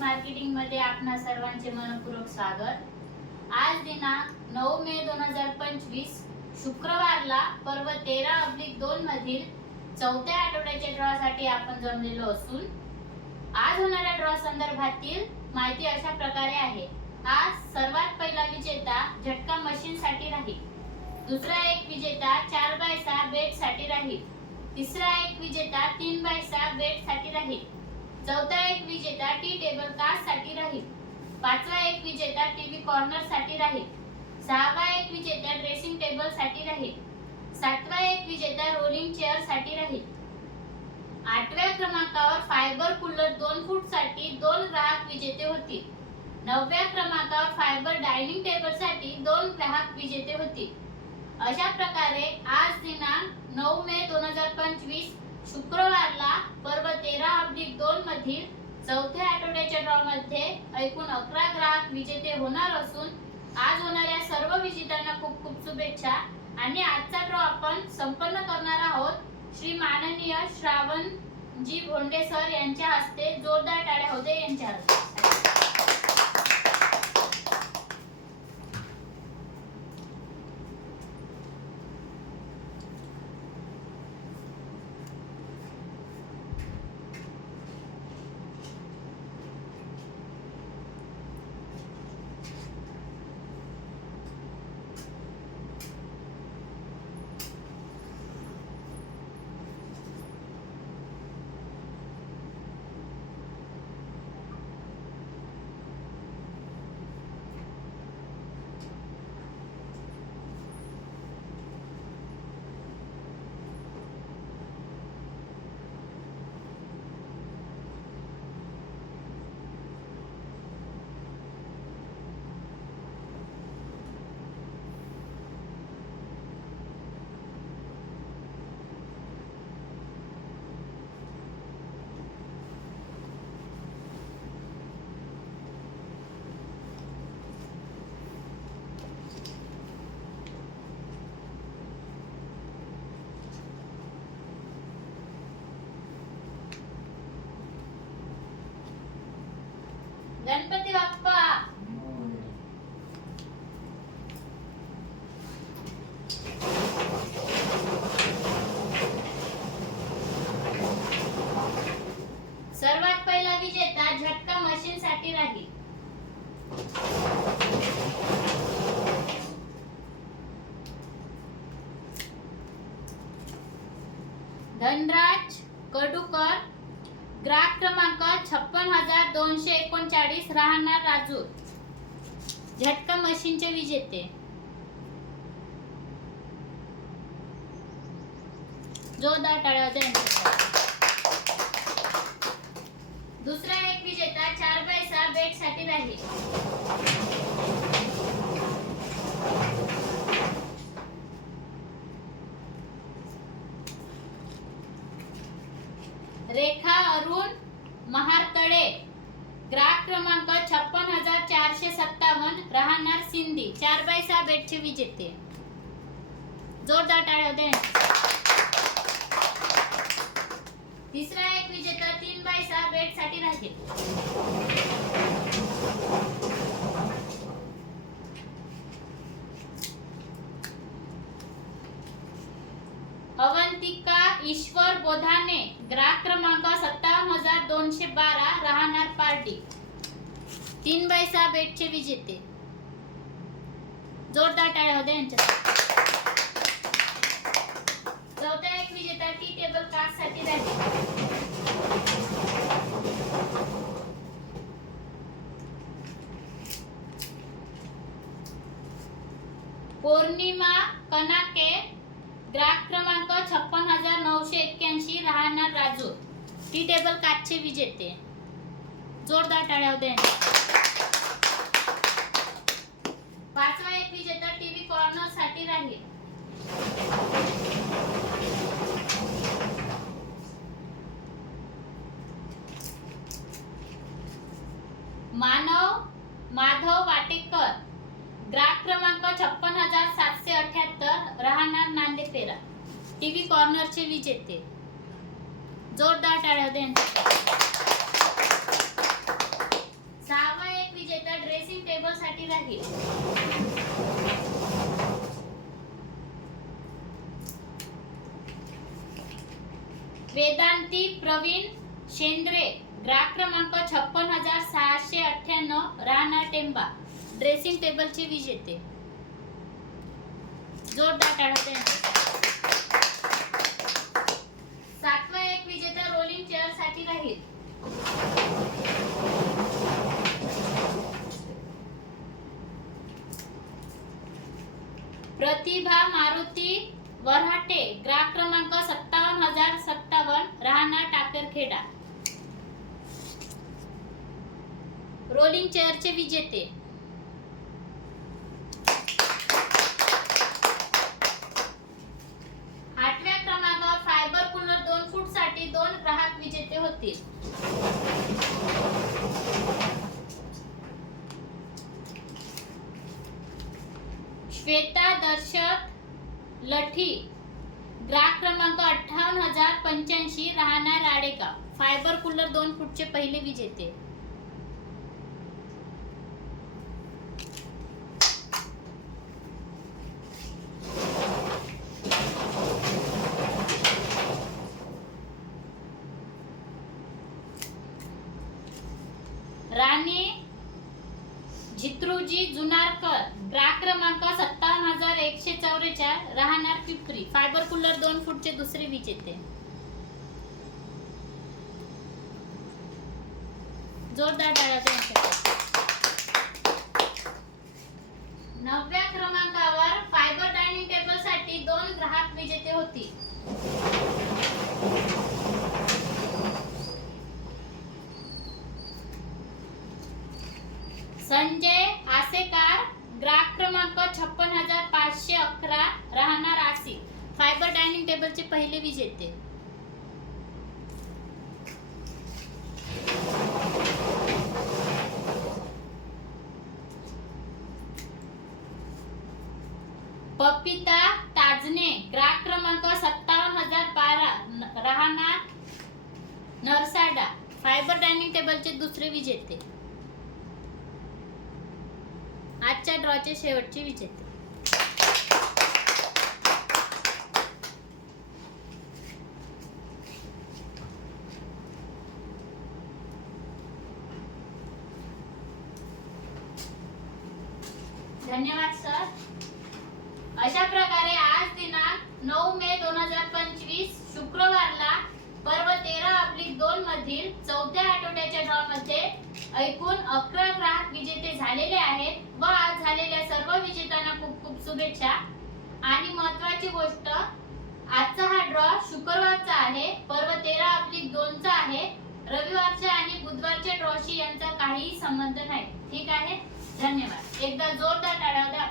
मार्केटिंगमध्ये आपणा सर्वांचे मनपूर्वक स्वागत. आज दिनांक नऊ मे दोन हजार पंचवीस शुक्रवारला पर्व तेरा अब्लिक दोन मधील चौथ्या आठवड्याच्या ड्रॉ साठी आपण जमलेलो असून आज होणाऱ्या ड्रॉ संदर्भातील माहिती अशा प्रकारे आहे. आज सर्वात पहिला विजेता झटका मशीन साठी राहील. दुसरा एक विजेता चार बाय सहा बेटसाठी राहील. तिसरा एक विजेता तीन बाय सहा बेटसाठी राहील. चौथा एक विजेता टी टेबल कास्टसाठी राहील. पाचवा एक विजेता टीव्ही कॉर्नरसाठी राहील. सहावा एक विजेता ड्रेसिंग टेबलसाठी राहील. सातवा एक विजेता रोलिंग चेअरसाठी राहील. आठव्या क्रमांकावर फायबर कूलर दोन फूटसाठी दोन ग्राहक विजेते होतील. नवव्या क्रमांकावर फायबर डायनिंग टेबलसाठी दोन ग्राहक विजेते होतील. अशा प्रकारे आज दिनांक नऊ मे दोन हजार पंचवीस शुक्रवारला पर्व मधील चौथ्या आठवड्याच्या ड्रॉ मध्ये एकूण अकरा ग्राहक विजेते होणार असून आज होणाऱ्या सर्व विजेत्यांना खूप खूप शुभेच्छा. आणि आजचा ड्रॉ आपण संपन्न करणार आहोत. श्री माननीय श्रावण जी भोंडे सर यांच्या हस्ते जोरदार टाळ्या होते यांच्या हस्ते गणपती बाप्पा सर्वात पहिला विजेता झटका मशीन साठी राहील धनराज कडूकर. ग्राहक क्रमांक छप्पन हजार दोनशे एकोणचाळीस राहणार राजूर. झटका मशीनचे विजेते. जोरदार टाळ्या दुसरा एक विजेता चार बाय सहा बेटसाठी राहील. अरुण महारतळे. ग्राहक क्रमांक छप्पन हजार चारशे सत्तावन्न राहणार सिंधी. चार बाय सहा बेटचे विजेते. जोरदार टाळ्या दे तिसरा एक विजेता तीन बाय सहा बेटसाठी राहील. अवंतिका ईश्वर बोधाने ग्राहक क्रमांक सत्तावन्न हजार दोनशे बारा राहणार पार्टी. तीन बाय सहा बेटचे विजेते. जोरदार टाळ्या होत्या यांच्यासाठी चौथा एक विजेता टी टेबल कास्टसाठी राहील पौर्णिमा कनाके ग्राहक क्रमांक छप्पन हजार नऊशे एक्क्याऐंशी राहणार राजू. टी टेबल काचचे विजेते जोरदार टाळ्या होते पाचवा एक विजेता टीव्ही कॉर्नरसाठी राहील. मानव माधव वाटेकर. ग्राहक क्रमांक छप्पन हजार सातशे अठ्याहत्तर राहणार नांदेपेरा. टीव्ही कॉर्नरचे विजेते जोरदार टाळ्या एक विजेता ड्रेसिंग टेबलसाठी राहील. वेदांती प्रवीण शेंद्रे ग्राहक क्रमांक छप्पन हजार सहाशे अठ्ठ्याण्णव राहणार टेंबा ड्रेसिंग टेबलचे विजेते. जोरदार टाळ्या द्या. सातवा एक विजेता रोलिंग चेअरसाठी राहील. प्रतिभा मारुती वरहाटे ग्राहक क्रमांक सत्तावन्न हजार सत्तावन्न राहणार टाकरखेडा रोलिंग चेअरचे विजेते आठव्या क्रमांकावर फायबर कूलर दोन फूटसाठी दोन ग्राहक विजेते होतील श्वेता दर्शक लठी. ग्राहक क्रमांक अठ्ठावन्न हजार पंच्याऐंशी राहणार आडेगाव. फायबर कूलर दोन फूटचे पहिले विजेते शिवजी जुनारकर ग्राहक क्रमांक सत्तावन्न हजार एकशे चौवेचाळ राहणार पिपरी. फायबर कूलर दोन फूटचे दुसरे वीज येते. जोरदार नवव्या क्रमांकावर फायबर डायनिंग टेबलसाठी दोन ग्राहक विजेते होती. संजय छप्पन हजार पाचशे अकरा राहणार आसी फायबर डायनिंग टेबलचे पहिले विजेते पपिता ताजने ग्राहक क्रमांक सत्तावन्न हजार बारा राहणार नरसाडा. फायबर डायनिंग टेबलचे दुसरे विजेते आजच्या ड्रॉचे शेवटचे विजेते. धन्यवाद सर. अशा प्रकारे आज दिनांक नऊ मे दोन हजार पंचवीस शुक्रवारला पर्व तेरा अब्लिक दोन मधील चौथ्या आठवड्याच्या ड्रॉ मध्ये एकूण अकरा ग्राहक विजेते झालेले आहेत व आज झालेल्या सर्व विजेत्यांना खूप खूप शुभेच्छा. आणि महत्वाची गोष्ट आजचा हा ड्रॉ शुक्रवारचा आहे. पर्व तेरा अब्लिक दोनचा आहे. रविवारच्या आणि बुधवारच्या ड्रॉशी यांचा काहीही संबंध नाही. ठीक आहे? धन्यवाद. एकदा जोरदार टाळ्या होत्या.